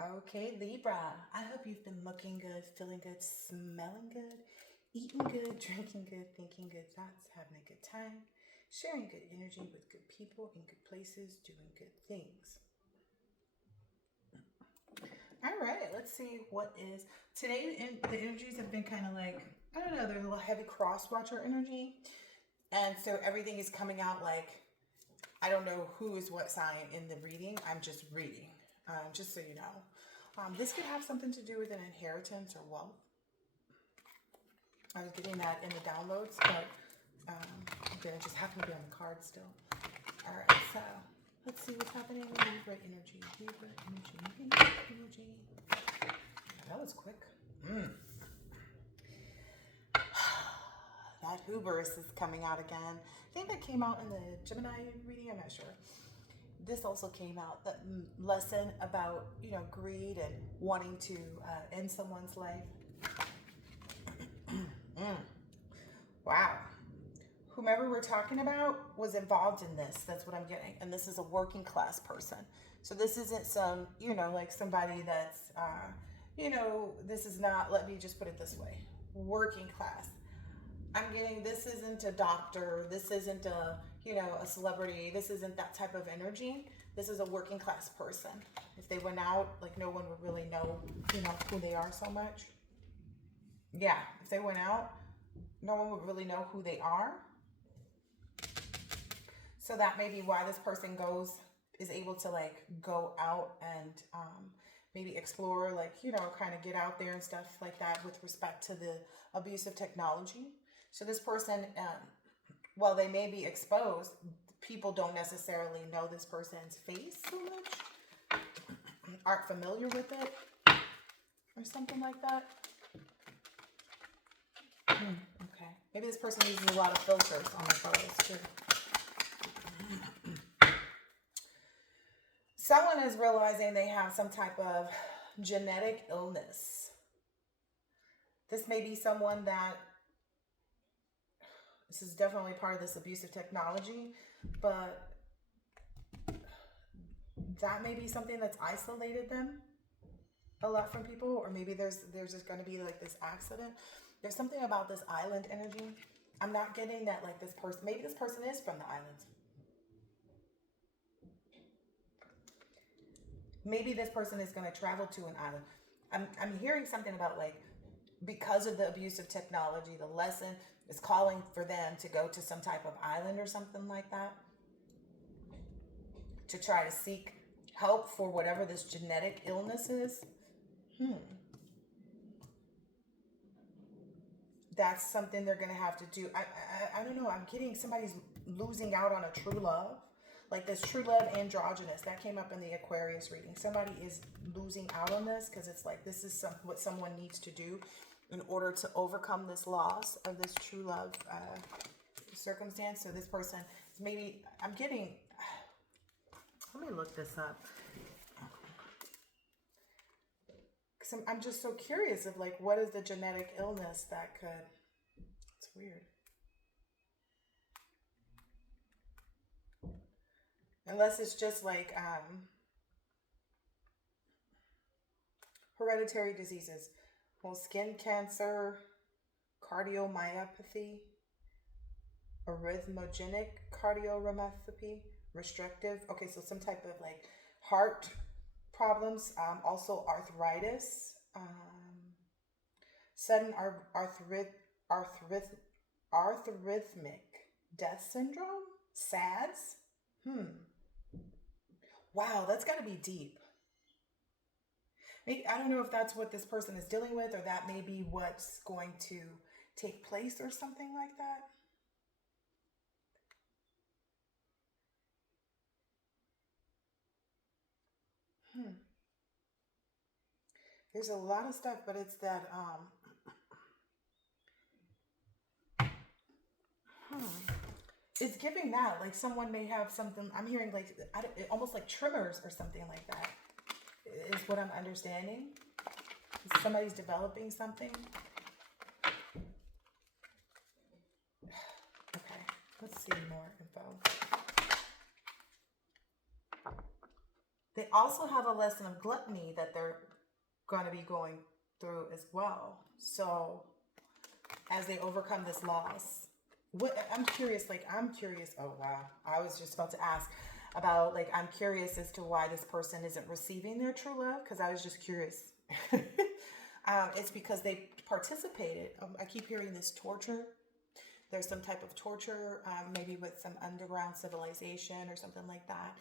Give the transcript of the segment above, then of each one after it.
Okay, Libra. I hope you've been looking good, feeling good, smelling good, eating good, drinking good, thinking good thoughts, having a good time, sharing good energy with good people in good places, doing good things. All right, let's see what is today. The energies have been kind of like, I don't know, there's a little heavy cross watcher energy. And so everything is coming out like, I don't know who is what sign in the reading. I'm just reading, just so you know. This could have something to do with an inheritance or wealth. I was getting that in the downloads, but then it just happened to be on the card still. All right, so let's see what's happening with Libra energy. Libra energy. That was quick. That hubris is coming out again. I think that came out in the Gemini reading. I'm not sure. This also came out, that lesson about, greed and wanting to end someone's life. Wow. Whomever we're talking about was involved in this. That's what I'm getting. And this is a working class person. So this isn't some, like somebody that's, this is not, let me just put it this way, working class. I'm getting, this isn't a doctor. This isn't a, a celebrity. This isn't that type of energy. This is a working class person. If they went out, like no one would really know, who they are so much. Yeah, if they went out, no one would really know who they are. So that may be why this person is able to like go out and maybe explore, like, kind of get out there and stuff like that with respect to the abuse of technology. So this person, while they may be exposed, people don't necessarily know this person's face so much, aren't familiar with it, or something like that. Okay. Maybe this person uses a lot of filters on their photos too. Someone is realizing they have some type of genetic illness. This may be someone that, this is definitely part of this abusive technology, but that may be something that's isolated them a lot from people, or maybe there's just going to be like this accident. There's something about this island energy. I'm not getting that like this person, maybe this person is from the islands. Maybe this person is going to travel to an island. I'm hearing something about like, because of the abuse of technology, the lesson is calling for them to go to some type of island or something like that to try to seek help for whatever this genetic illness is. That's something they're going to have to do. I don't know. I'm getting somebody's losing out on a true love. Like this true love androgynous. That came up in the Aquarius reading. Somebody is losing out on this because it's like this is what someone needs to do in order to overcome this loss of this true love circumstance. So this person is maybe, I'm getting, let me look this up. Because I'm just so curious of like, what is the genetic illness that could, it's weird. Unless it's just like hereditary diseases. Well, skin cancer, cardiomyopathy, arrhythmogenic cardiomyopathy, restrictive. Okay, so some type of like heart problems, also arthritis, sudden arrhythmic death syndrome, SADS. Wow, that's got to be deep. Maybe, I don't know if that's what this person is dealing with, or that may be what's going to take place or something like that. There's a lot of stuff, but it's that it's giving that like someone may have something. I'm hearing like almost like tremors or something like that is what I'm understanding. Somebody's developing something. Okay, let's see more info. They also have a lesson of gluttony that they're going to be going through as well. So as they overcome this loss, I'm curious, oh wow, I was just about to ask about, like, I'm curious as to why this person isn't receiving their true love, because I was just curious. It's because they participated. I keep hearing this torture. There's some type of torture, maybe with some underground civilization or something like that.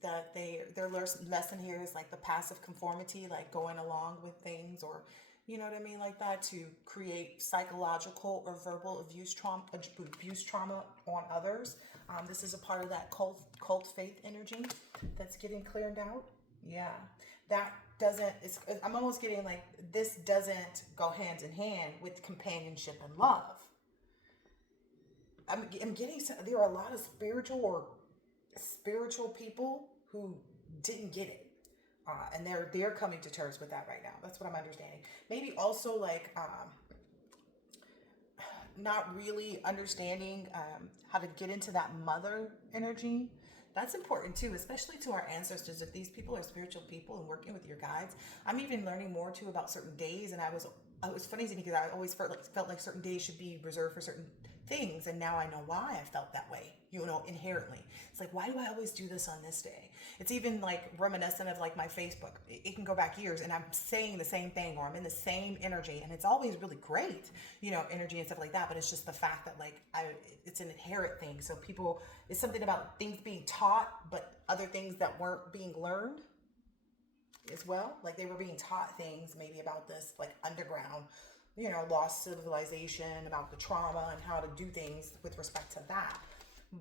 That their lesson here is like the passive conformity, like going along with things, or you know what I mean, like that, to create psychological or verbal abuse trauma on others. This is a part of that cult faith energy that's getting cleared out. Yeah, that doesn't. I'm almost getting like this doesn't go hand in hand with companionship and love. I'm getting there are a lot of spiritual people who didn't get it, and they're coming to terms with that right now. That's what I'm understanding. Maybe also like not really understanding how to get into that mother energy. That's important too, especially to our ancestors. If these people are spiritual people and working with your guides, I'm even learning more too about certain days. And it was funny to me because I always felt like certain days should be reserved for certain things, and now I know why I felt that way, inherently. It's like, why do I always do this on this day? It's even like reminiscent of like my Facebook. It can go back years and I'm saying the same thing, or I'm in the same energy, and it's always really great, energy and stuff like that. But it's just the fact that like it's an inherent thing. So it's something about things being taught, but other things that weren't being learned as well. Like they were being taught things maybe about this like underground, lost civilization, about the trauma and how to do things with respect to that.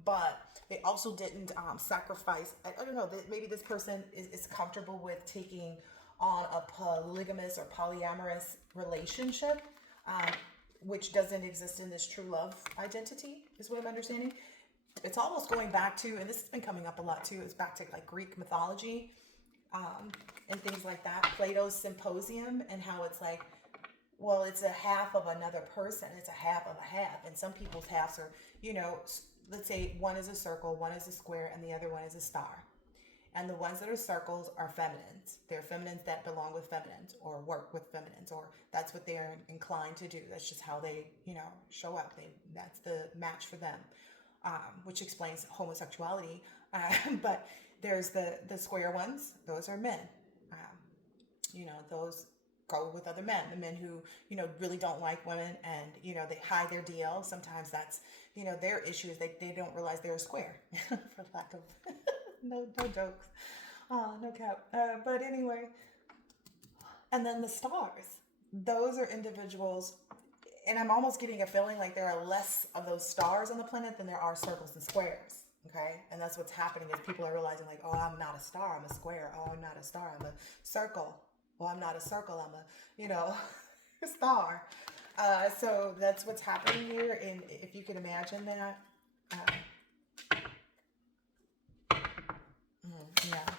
But they also didn't sacrifice. I don't know, maybe this person is comfortable with taking on a polygamous or polyamorous relationship, which doesn't exist in this true love identity, is what I'm understanding. It's almost going back to, and this has been coming up a lot too, it's back to like Greek mythology and things like that. Plato's Symposium, and how it's like, well, it's a half of another person. It's a half of a half. And some people's halves are, let's say one is a circle, one is a square, and the other one is a star. And the ones that are circles are feminines. They're feminines that belong with feminines or work with feminines, or that's what they're inclined to do. That's just how they, show up. That's the match for them, which explains homosexuality. But there's the square ones. Those are men. Those go with other men, the men who, really don't like women, and, they hide their DL. Sometimes that's, their issue is they don't realize they're a square, for lack of, no jokes. No cap. But anyway, and then the stars, those are individuals, and I'm almost getting a feeling like there are less of those stars on the planet than there are circles and squares. Okay. And that's what's happening, is people are realizing like, oh, I'm not a star, I'm a square. Oh, I'm not a star, I'm a circle. Well, I'm not a circle, I'm a, star. So that's what's happening here. And if you can imagine that, yeah,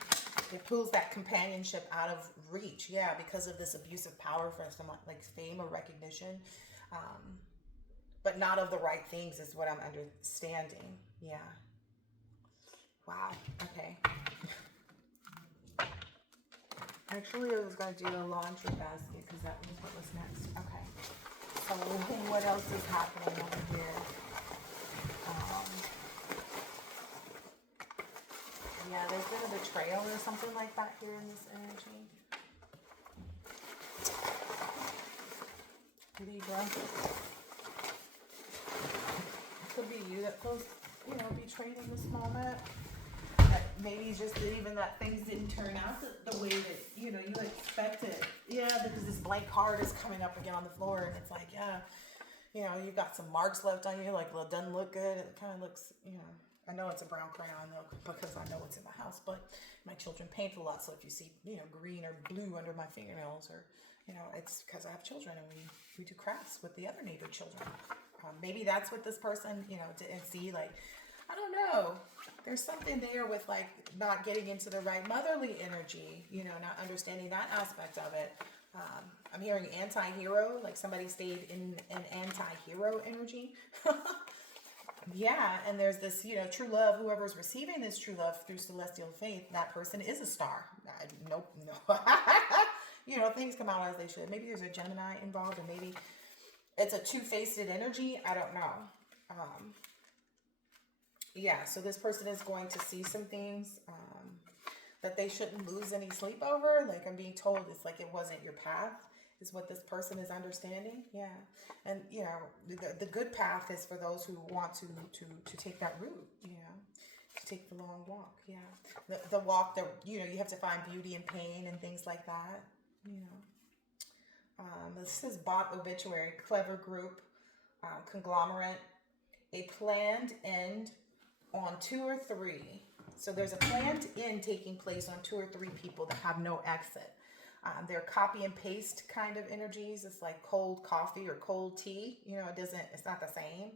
it pulls that companionship out of reach. Yeah, because of this abusive power for someone like fame or recognition, but not of the right things is what I'm understanding. Yeah. Wow. Okay. Actually, I was going to do a laundry basket because that was what was next. Okay. So what else is happening over here? Yeah, there's been a betrayal or something like that here in this energy. Libra. It could be you that feels, betrayed in this moment. Maybe just even that things didn't turn out the way that, you expected. Yeah, because this blank card is coming up again on the floor, and it's like, yeah, you've got some marks left on you, like, well, it doesn't look good. It kind of looks, I know it's a brown crayon, though, because I know it's in the house, but my children paint a lot, so if you see, green or blue under my fingernails, or, it's because I have children, and we do crafts with the other neighbor children. Maybe that's what this person, didn't see, like, I don't know. There's something there with like not getting into the right motherly energy, not understanding that aspect of it. I'm hearing anti-hero, like somebody stayed in an anti-hero energy. Yeah, and there's this, true love. Whoever's receiving this true love through celestial faith, that person is a star. Nope, no. Things come out as they should. Maybe there's a Gemini involved, and maybe it's a two-faced energy. I don't know. Um, yeah, so this person is going to see some things that they shouldn't lose any sleep over. Like I'm being told, it's like it wasn't your path, is what this person is understanding. Yeah, and the good path is for those who want to take that route. To take the long walk. Yeah, the walk that you have to find beauty and pain and things like that. This is bot obituary, clever group, conglomerate, a planned end on 2 or 3. So there's a planned end taking place on 2 or 3 people that have no exit. They're copy and paste kind of energies. It's like cold coffee or cold tea. It's not the same,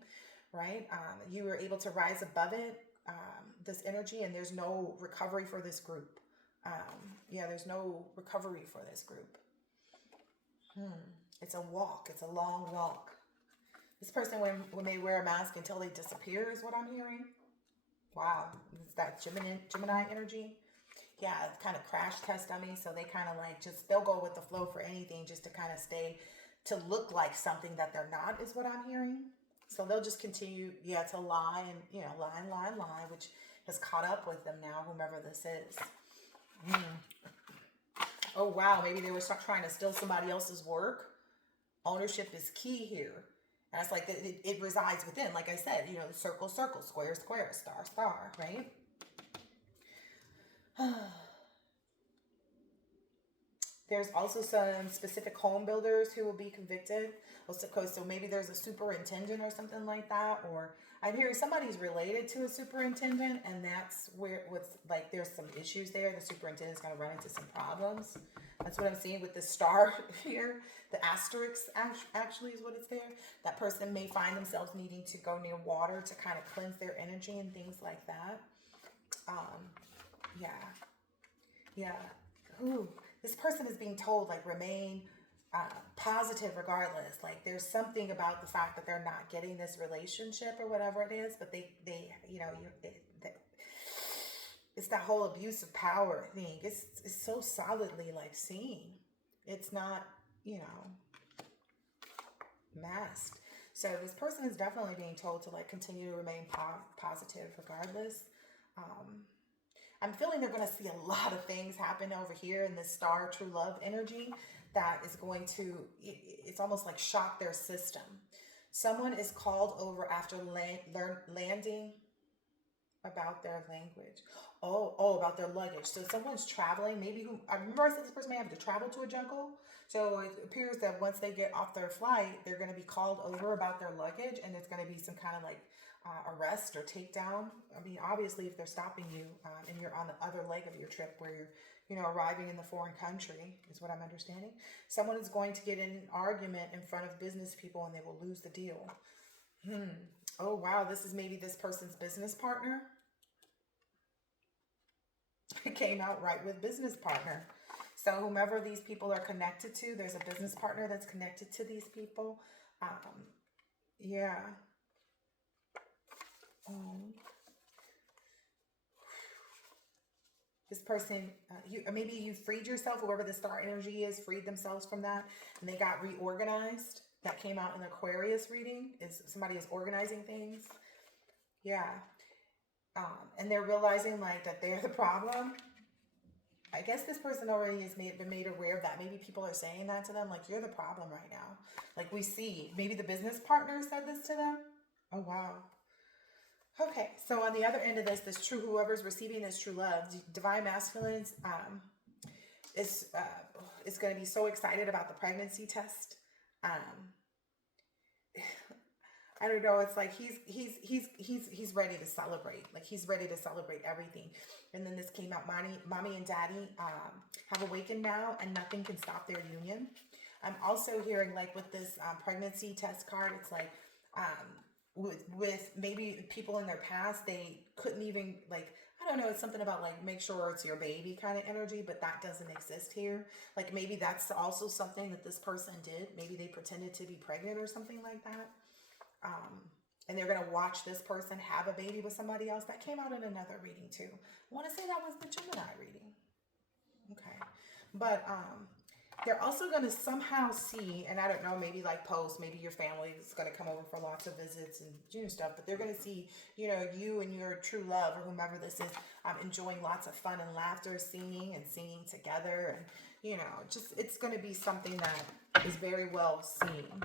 right? You were able to rise above it, this energy, and there's no recovery for this group. There's no recovery for this group. It's a walk. It's a long walk. This person, when they wear a mask until they disappear, is what I'm hearing. Wow, it's that Gemini energy. Yeah, it's kind of crash test dummy. So they kind of they'll go with the flow for anything just to kind of to look like something that they're not, is what I'm hearing. So they'll just continue, to lie and, lie, which has caught up with them now, whomever this is. Oh, wow, maybe they were trying to steal somebody else's work. Ownership is key here. And it's like it resides within, like I said, circle, circle, square, square, star, star, right? There's also some specific home builders who will be convicted. So maybe there's a superintendent or something like that. Or I'm hearing somebody's related to a superintendent, and that's there's some issues there. The superintendent's going to run into some problems. That's what I'm seeing with the star here. The asterisk actually is what it's there. That person may find themselves needing to go near water to kind of cleanse their energy and things like that. Yeah. Ooh, this person is being told remain positive regardless. Like there's something about the fact that they're not getting this relationship or whatever it is, but it's that whole abuse of power thing. It's so solidly seen. It's not, masked. So this person is definitely being told to continue to remain positive regardless. I'm feeling they're going to see a lot of things happen over here in this star true love energy that is going to, it's almost like shock their system. Someone is called over after landing about their language. About their luggage. So someone's traveling, I remember I said this person may have to travel to a jungle. So it appears that once they get off their flight, they're going to be called over about their luggage, and there's going to be some kind of arrest or takedown. I mean, obviously, if they're stopping you and you're on the other leg of your trip where you're, arriving in the foreign country, is what I'm understanding. Someone is going to get in an argument in front of business people, and they will lose the deal. Oh, wow. This is maybe this person's business partner. It came out right with business partner. So whomever these people are connected to, there's a business partner that's connected to these people. Yeah. This person, maybe you freed yourself, whoever the star energy is, freed themselves from that, and they got reorganized. That came out in the Aquarius reading, is somebody is organizing things. Yeah. And they're realizing that they're the problem. I guess this person already has been made aware of that. Maybe people are saying that to them, you're the problem right now. We see, maybe the business partner said this to them. Oh, wow. Okay, so on the other end of this whoever's receiving this true love, divine masculine is going to be so excited about the pregnancy test. I don't know. It's like he's ready to celebrate. He's ready to celebrate everything. And then this came out. Mommy and daddy have awakened now, and nothing can stop their union. I'm also hearing with this pregnancy test card. It's with maybe people in their past, they couldn't even I don't know. It's something about make sure it's your baby kind of energy, but that doesn't exist here. Maybe that's also something that this person did. Maybe they pretended to be pregnant or something like that. And they're going to watch this person have a baby with somebody else. That came out in another reading too. I want to say that was the Gemini reading. Okay. But they're also going to somehow see, and I don't know, maybe like post, maybe your family is going to come over for lots of visits and stuff, but they're going to see, you know, you and your true love or whomever this is, enjoying lots of fun and laughter, singing together. And, you know, just, it's going to be something that is very well seen.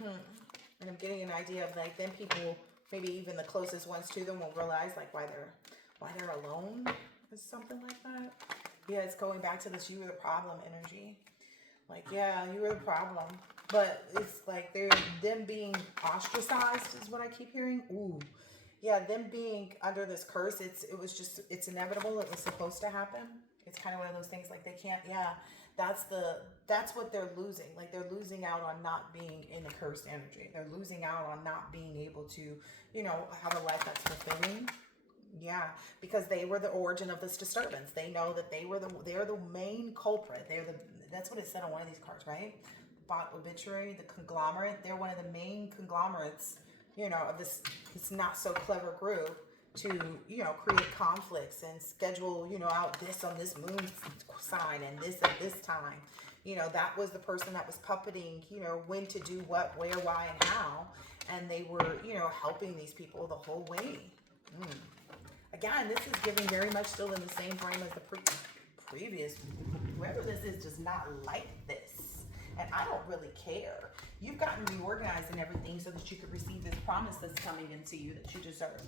And I'm getting an idea of like, then people, maybe even the closest ones to them will realize like why they're alone. Is something like that. Yeah, it's going back to this you were the problem energy. Like, yeah, you were the problem. But it's like them being ostracized is what I keep hearing. Ooh. Yeah, them being under this curse, it's inevitable. It was supposed to happen. It's kind of one of those things like they can't, yeah, that's what they're losing. Like they're losing out on not being in the cursed energy. They're losing out on not being able to, you know, have a life that's fulfilling. Yeah, because they were the origin of this disturbance. They know that they're the main culprit. That's what it said on one of these cards, right? Bot obituary, the conglomerate. They're one of the main conglomerates, you know, of this not so clever group to, you know, create conflicts and schedule, you know, out this on this moon sign and this at this time. You know, that was the person that was puppeting, you know, when to do what, where, why, and how. And they were, you know, helping these people the whole way. Again, this is giving very much still in the same frame as the previous. Whoever this is does not like this. And I don't really care. You've gotten reorganized and everything so that you could receive this promise that's coming into you that you deserve.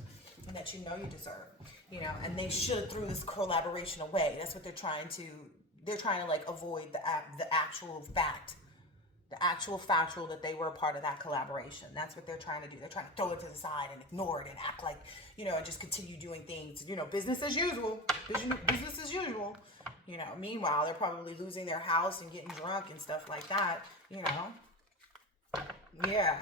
And that you know you deserve. You know, and they should throw this collaboration away. That's what they're trying to like avoid the actual fact. The actual factual that they were a part of that collaboration. That's what they're trying to do. They're trying to throw it to the side and ignore it and act like, you know, and just continue doing things, you know, business as usual. Business as usual. You know, meanwhile, they're probably losing their house and getting drunk and stuff like that, you know. Yeah.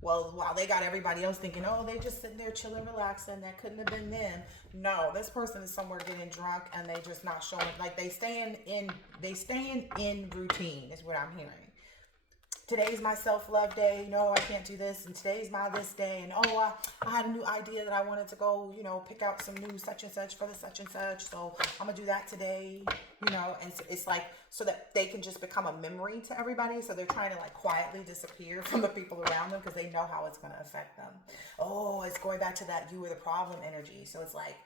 Well, while they got everybody else thinking, oh, they just sitting there chilling, relaxing. That couldn't have been them. No, this person is somewhere getting drunk and they just not showing. Like they staying in routine is what I'm hearing. Today's my self-love day. No, I can't do this. And today's my this day. And oh, I had a new idea that I wanted to go, you know, pick out some new such and such for the such and such. So I'm going to do that today, you know. And it's like so that they can just become a memory to everybody. So they're trying to like quietly disappear from the people around them because they know how it's going to affect them. Oh, it's going back to that you were the problem energy. So it's like,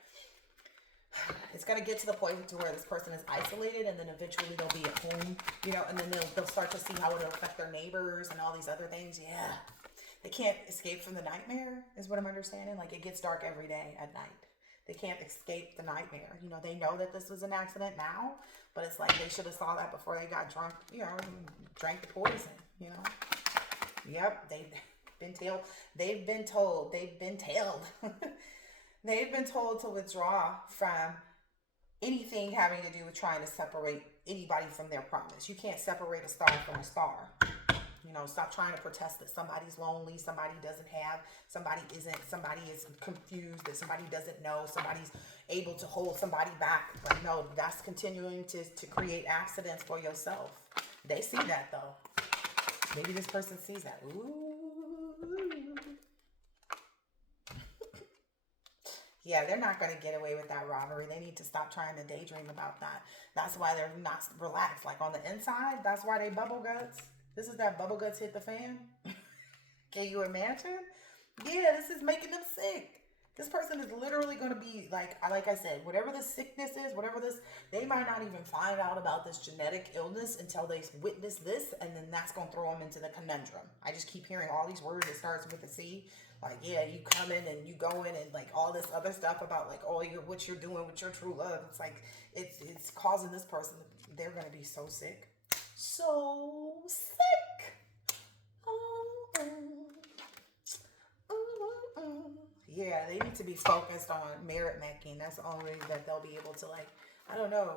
it's going to get to the point to where this person is isolated and then eventually they'll be at home, you know, and then they'll start to see how it'll affect their neighbors and all these other things. Yeah. They can't escape from the nightmare is what I'm understanding. Like it gets dark every day at night. They can't escape the nightmare. You know, they know that this was an accident now, but it's like they should have saw that before they got drunk, you know, and drank the poison, you know. Yep. They've been told. They've been told to withdraw from anything having to do with trying to separate anybody from their promise. You can't separate a star from a star. You know, stop trying to protest that somebody's lonely, somebody doesn't have, somebody isn't, somebody is confused, that somebody doesn't know, somebody's able to hold somebody back. Like, no, that's continuing to create accidents for yourself. They see that though. Maybe this person sees that. Ooh. Yeah, they're not going to get away with that robbery. They need to stop trying to daydream about that. That's why they're not relaxed. Like on the inside, that's why they bubble guts. This is that bubble guts hit the fan. Can you imagine? Yeah, this is making them sick. This person is literally going to be like I said, whatever the sickness is, whatever this, they might not even find out about this genetic illness until they witness this, and then that's going to throw them into the conundrum. I just keep hearing all these words that starts with a C. Like, yeah, you coming and you going and like all this other stuff about like what you're doing with your true love. It's like, it's causing this person, they're going to be so sick. So sick. Yeah, they need to be focused on merit making. That's the only way that they'll be able to like, I don't know,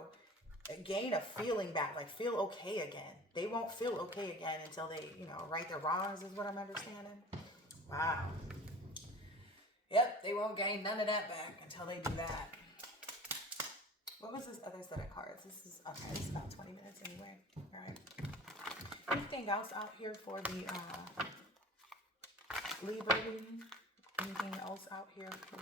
gain a feeling back, like feel okay again. They won't feel okay again until they, you know, right their wrongs is what I'm understanding. Wow. Yep, they won't gain none of that back until they do that. What was this other set of cards? This is, okay, it's about 20 minutes anyway. All right. Anything else out here for the Libra reading? Anything else out here for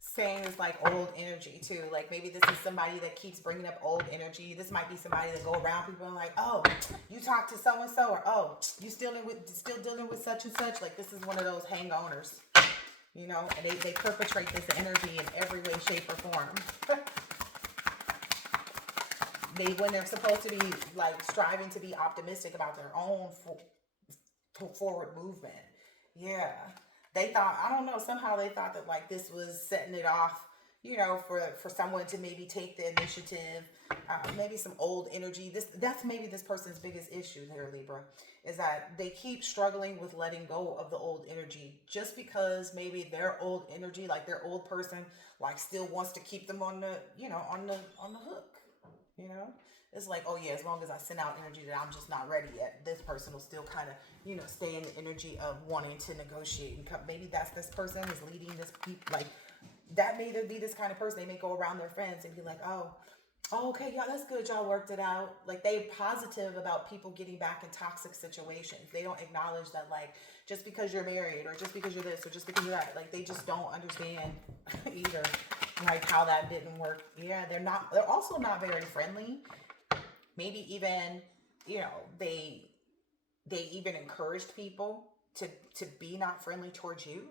saying is like old energy too. Like maybe this is somebody that keeps bringing up old energy. This might be somebody that go around people and like, oh, you talk to so and so, or oh, you still dealing with such and such. Like this is one of those hang-oners, you know, and they perpetrate this energy in every way, shape, or form. When they're supposed to be like striving to be optimistic about their own forward movement. Yeah. They thought, I don't know, somehow they thought that like this was setting it off, you know, for someone to maybe take the initiative, maybe some old energy. That's maybe this person's biggest issue here, Libra, is that they keep struggling with letting go of the old energy just because maybe their old energy, like their old person, like still wants to keep them on the, you know, on the hook. You know, it's like, oh yeah, as long as I send out energy that I'm just not ready yet, this person will still kind of, you know, stay in the energy of wanting to negotiate. And maybe that's this person is leading this people, like that may be this kind of person. They may go around their friends and be like, oh, okay, yeah, that's good. Y'all worked it out. Like they positive about people getting back in toxic situations. They don't acknowledge that like just because you're married or just because you're this or just because you're that, like they just don't understand either like how that didn't work. Yeah, they're also not very friendly. Maybe even, you know, they even encouraged people to be not friendly towards you.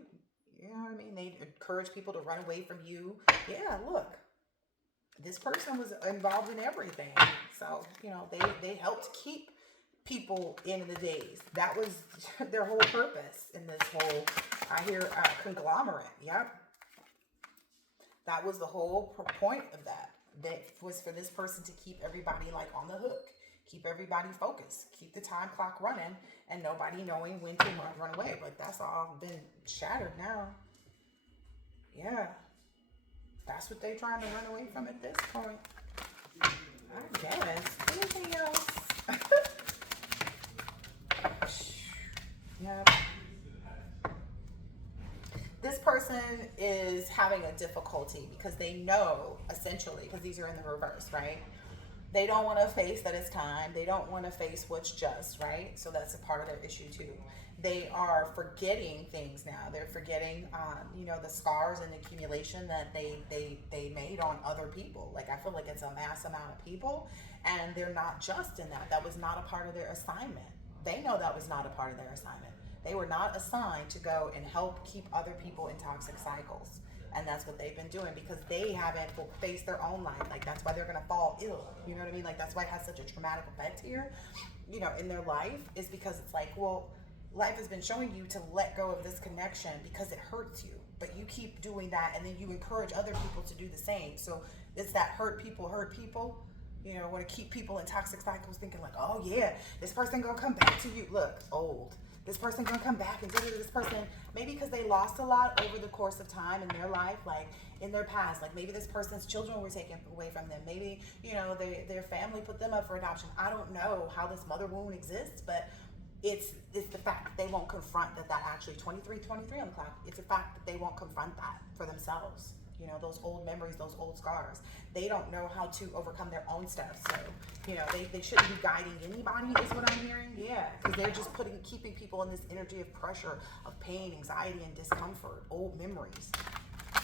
You know what I mean? They encourage people to run away from you. Yeah, look. This person was involved in everything. So, you know, they helped keep people in the days. That was their whole purpose in this whole, I hear, conglomerate. Yep. That was the whole point of that. That was for this person to keep everybody like on the hook. Keep everybody focused. Keep the time clock running and nobody knowing when to run away. But that's all been shattered now. Yeah. That's what they're trying to run away from at this point. I guess. Anything else? Yep. This person is having a difficulty because they know, essentially, because these are in the reverse, right? They don't want to face that it's time. They don't want to face what's just, right? So that's a part of their issue too. They are forgetting things now. They're forgetting, you know, the scars and accumulation that they made on other people. Like I feel like it's a mass amount of people, and they're not just in that. That was not a part of their assignment. They know that was not a part of their assignment. They were not assigned to go and help keep other people in toxic cycles. And that's what they've been doing because they haven't faced their own life. Like that's why they're going to fall ill. You know what I mean? Like that's why it has such a traumatic effect here, you know, in their life, is because it's like, well, life has been showing you to let go of this connection because it hurts you. But you keep doing that and then you encourage other people to do the same. So it's that hurt people, you know, want to keep people in toxic cycles thinking like, oh yeah, this person going to come back to you. Look, old. This person gonna come back and this person, maybe because they lost a lot over the course of time in their life, like in their past, like maybe this person's children were taken away from them. Maybe, you know, their family put them up for adoption. I don't know how this mother wound exists, but it's the fact that they won't confront that actually 23 on the clock. It's the fact that they won't confront that for themselves. You know, those old memories, those old scars. They don't know how to overcome their own stuff. So, you know, they shouldn't be guiding anybody is what I'm hearing. Yeah, because they're just keeping people in this energy of pressure, of pain, anxiety, and discomfort, old memories.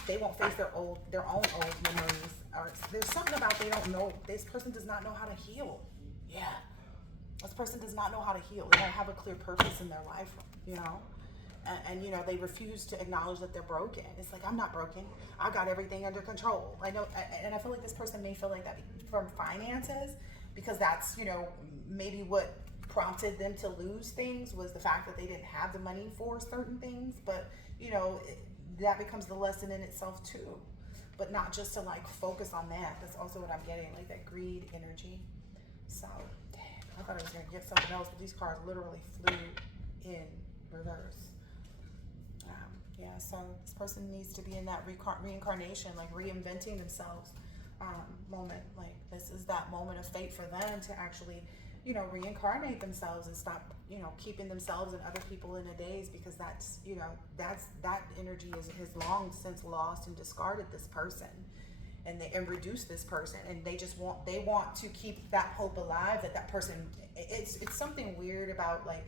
They won't face their own old memories. Or there's something about they don't know. This person does not know how to heal. Yeah, this person does not know how to heal. They don't have a clear purpose in their life, you know. And you know, they refuse to acknowledge that they're broken. It's like, I'm not broken. I've got everything under control. I know, and I feel like this person may feel like that from finances, because that's, you know, maybe what prompted them to lose things was the fact that they didn't have the money for certain things. But, you know, that becomes the lesson in itself too. But not just to like focus on that. That's also what I'm getting, like that greed energy. So, dang, I thought I was going to get something else, but these cards literally flew in reverse. Yeah, so this person needs to be in that reincarnation, like reinventing themselves moment. Like this is that moment of fate for them to actually, you know, reincarnate themselves and stop, you know, keeping themselves and other people in a daze, because that's, you know, that energy has long since lost and discarded this person. and reduce this person, and they want to keep that hope alive that person. It's something weird about, like,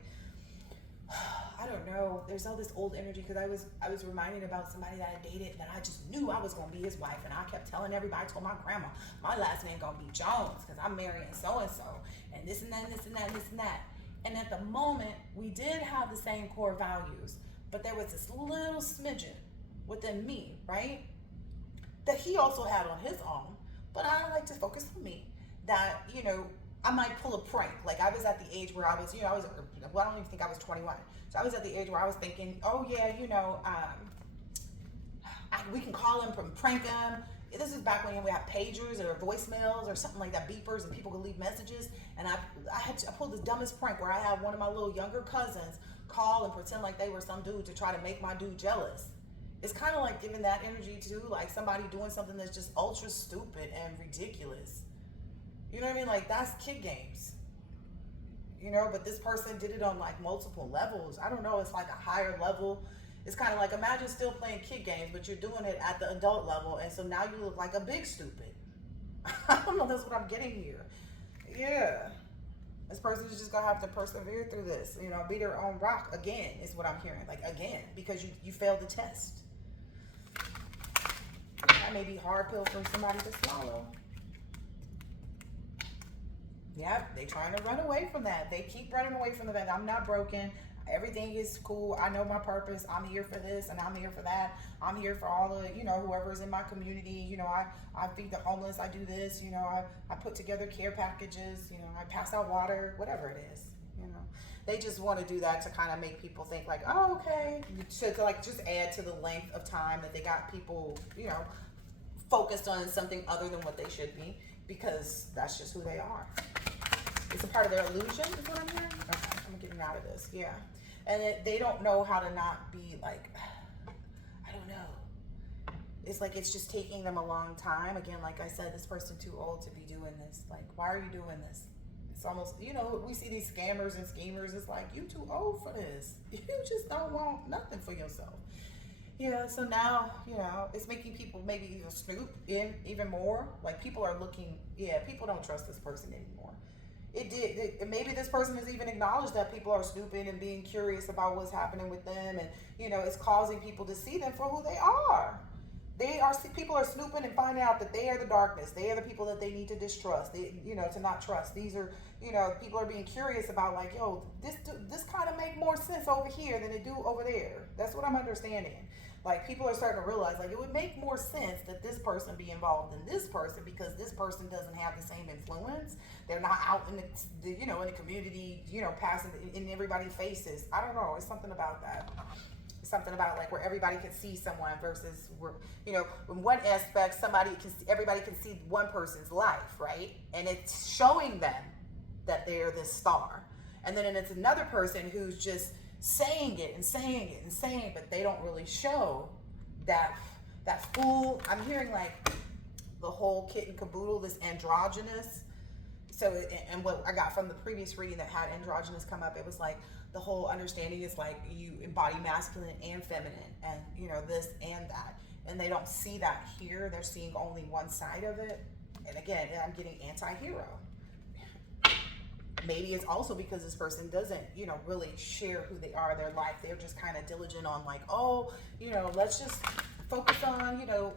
I don't know. There's all this old energy, because I was reminded about somebody that I dated that I just knew I was gonna be his wife, and I kept telling everybody. I told my grandma, my last name gonna be Jones because I'm marrying so and so, and this and that, and this and that, and this and that. And at the moment, we did have the same core values, but there was this little smidgen within me, right, that he also had on his own. But I like to focus on me. That, you know, I might pull a prank. Like, I was at the age where I was, you know, I don't even think I was 21. So I was at the age where I was thinking, oh yeah, you know, we can call him, prank him. This is back when we had pagers or voicemails or something like that, beepers, and people could leave messages. And I pulled this dumbest prank where I had one of my little younger cousins call and pretend like they were some dude to try to make my dude jealous. It's kind of like giving that energy to, like, somebody doing something that's just ultra stupid and ridiculous. You know what I mean? Like, that's kid games. You know, but this person did it on, like, multiple levels. I don't know. It's like a higher level. It's kind of like, imagine still playing kid games, but you're doing it at the adult level. And so now you look like a big stupid. I don't know. That's what I'm getting here. Yeah. This person is just going to have to persevere through this. You know, be their own rock again is what I'm hearing. Like, again, because you failed the test. That may be hard pill for somebody to swallow. Yep, they trying to run away from that. They keep running away from the fact I'm not broken. Everything is cool. I know my purpose. I'm here for this and I'm here for that. I'm here for all the, you know, whoever's in my community. You know, I feed the homeless. I do this. You know, I put together care packages. You know, I pass out water, whatever it is. You know, they just want to do that to kind of make people think like, oh, okay. To like just add to the length of time that they got people, you know, focused on something other than what they should be, because that's just who they are. It's a part of their illusion, is what I'm hearing. Okay, I'm getting out of this. Yeah. And they don't know how to not be like, I don't know. It's like it's just taking them a long time. Again, like I said, this person too old to be doing this. Like, why are you doing this? It's almost, you know, we see these scammers and schemers. It's like, you too old for this. You just don't want nothing for yourself. Yeah, so now, you know, it's making people maybe even snoop in even more. Like, people are looking, yeah, people don't trust this person anymore. Maybe this person has even acknowledged that people are snooping and being curious about what's happening with them, and, you know, it's causing people to see them for who they are. People are snooping and finding out that they are the darkness. They are the people that they need to distrust. They, you know, to not trust. These are, you know, people are being curious about, like, yo, this kind of make more sense over here than it do over there. That's what I'm understanding. Like, people are starting to realize, like, it would make more sense that this person be involved than this person, because this person doesn't have the same influence. They're not out in the you know, in the community, you know, passing in everybody's faces. I don't know. It's something about that. It's something about, like, where everybody can see someone versus where, you know, in one aspect, everybody can see one person's life, right? And it's showing them that they're this star. And then it's another person who's just saying it and saying it and saying it, but they don't really show that full. I'm hearing like the whole kit and caboodle, this androgynous. So, and what I got from the previous reading that had androgynous come up, it was like the whole understanding is like you embody masculine and feminine, and, you know, this and that, and they don't see that here. They're seeing only one side of it. And again, I'm getting anti-hero. Maybe it's also because this person doesn't, you know, really share who they are, their life. They're just kind of diligent on, like, oh, you know, let's just focus on, you know,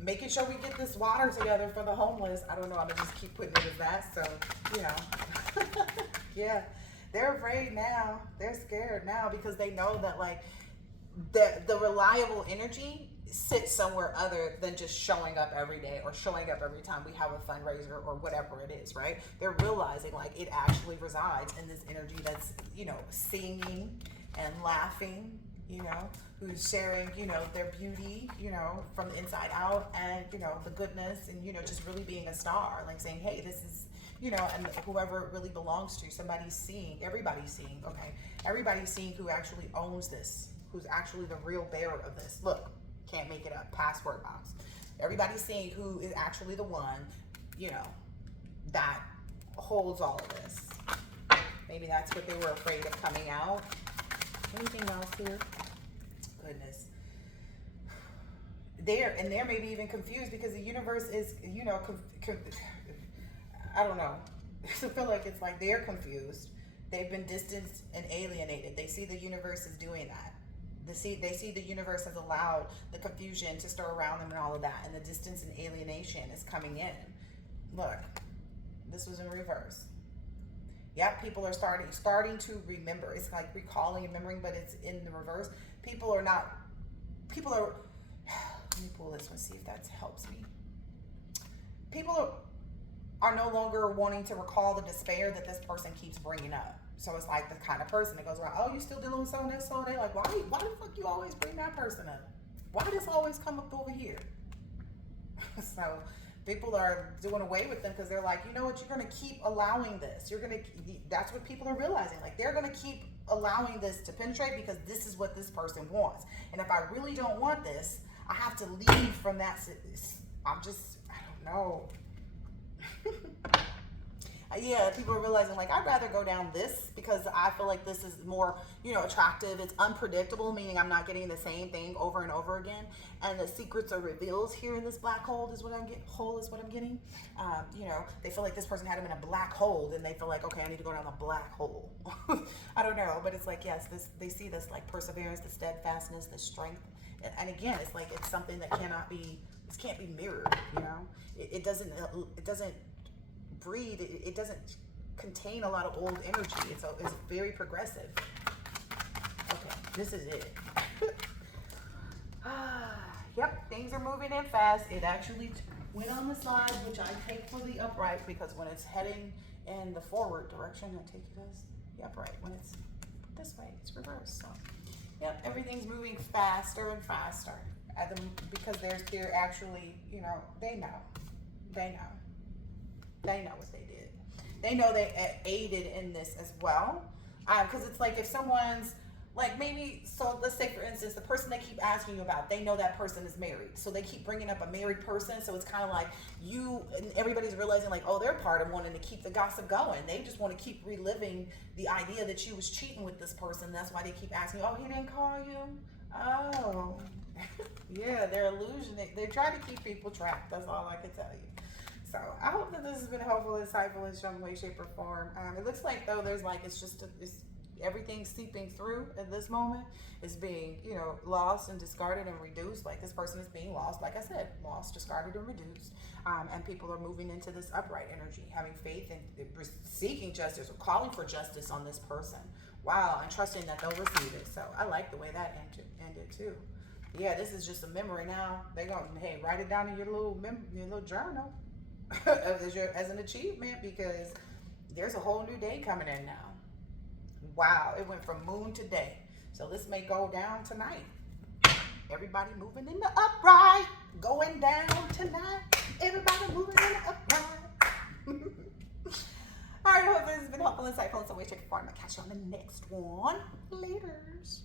making sure we get this water together for the homeless. I don't know. I'm going to just keep putting it as that. So, you know, yeah, they're afraid now. They're scared now because they know that, like, the reliable energy sits somewhere other than just showing up every day or showing up every time we have a fundraiser or whatever it is, right? They're realizing, like, it actually resides in this energy that's, you know, singing and laughing, you know, who's sharing, you know, their beauty, you know, from the inside out, and, you know, the goodness, and, you know, just really being a star, like saying, hey, this is, you know, and whoever it really belongs to, everybody's seeing, okay, everybody's seeing who actually owns this, who's actually the real bearer of this. Look, can't make it up, password box. Everybody's seeing who is actually the one, you know, that holds all of this. Maybe that's what they were afraid of coming out. Anything else here? Goodness. they're maybe even confused because the universe is, you know, I don't know. I feel like it's like they're confused. They've been distanced and alienated. They see the universe is doing that. They see the universe has allowed the confusion to stir around them and all of that, and the distance and alienation is coming in. Look, this was in reverse. Yep, people are starting to remember. It's like recalling and remembering, but it's in the reverse. People are, let me pull this one, see if that helps me. People are no longer wanting to recall the despair that this person keeps bringing up. So it's like the kind of person that goes around, oh, you still dealing with so and so? They like, why the fuck you always bring that person up? Why does always come up over here? So people are doing away with them because they're like, you know what, you're going to keep allowing this. That's what people are realizing. Like, they're going to keep allowing this to penetrate because this is what this person wants. And if I really don't want this, I have to leave from that. I don't know. Yeah, people are realizing, like, I'd rather go down this because I feel like this is more, you know, attractive. It's unpredictable, meaning I'm not getting the same thing over and over again. And the secrets are revealed here in this black hole is what I'm getting. You know, they feel like this person had them in a black hole, and they feel like, okay, I need to go down the black hole. I don't know, but it's like, yes, they see this like perseverance, the steadfastness, the strength. And again, it's like, it's something that can't be mirrored, you know? It doesn't breed, it doesn't contain a lot of old energy. It's very progressive. Okay, this is it. Yep, things are moving in fast. It actually went on the side, which I take for the upright, because when it's heading in the forward direction, I take it as the upright. When it's this way, it's reversed. So, yep, everything's moving faster and faster. Because they're actually, you know, they know what they did. They know they aided in this as well. Because it's like, if someone's like, maybe, so let's say for instance, the person they keep asking you about, they know that person is married. So they keep bringing up a married person. So it's kind of like and everybody's realizing like, oh, they're part of wanting to keep the gossip going. They just want to keep reliving the idea that you was cheating with this person. That's why they keep asking, oh, he didn't call you? Oh, yeah, they're illusion. They try to keep people trapped. That's all I can tell you. So I hope that this has been helpful, insightful in some way, shape, or form. It looks like though there's like, it's everything seeping through at this moment. Is being, you know, lost and discarded and reduced. Like, this person is being lost, like I said, lost, discarded, and reduced. And people are moving into this upright energy, having faith and seeking justice or calling for justice on this person. Wow, and trusting that they'll receive it. So I like the way that ended too. Yeah, this is just a memory now. They're going, hey, write it down in your little journal as an achievement, because there's a whole new day coming in now. Wow, it went from moon to day. So this may go down tonight. Everybody moving in the upright. Going down tonight. Everybody moving in the upright. All right, I hope this has been helpful, insightful in some way, shape, or form. I'll catch you on the next one. Laters.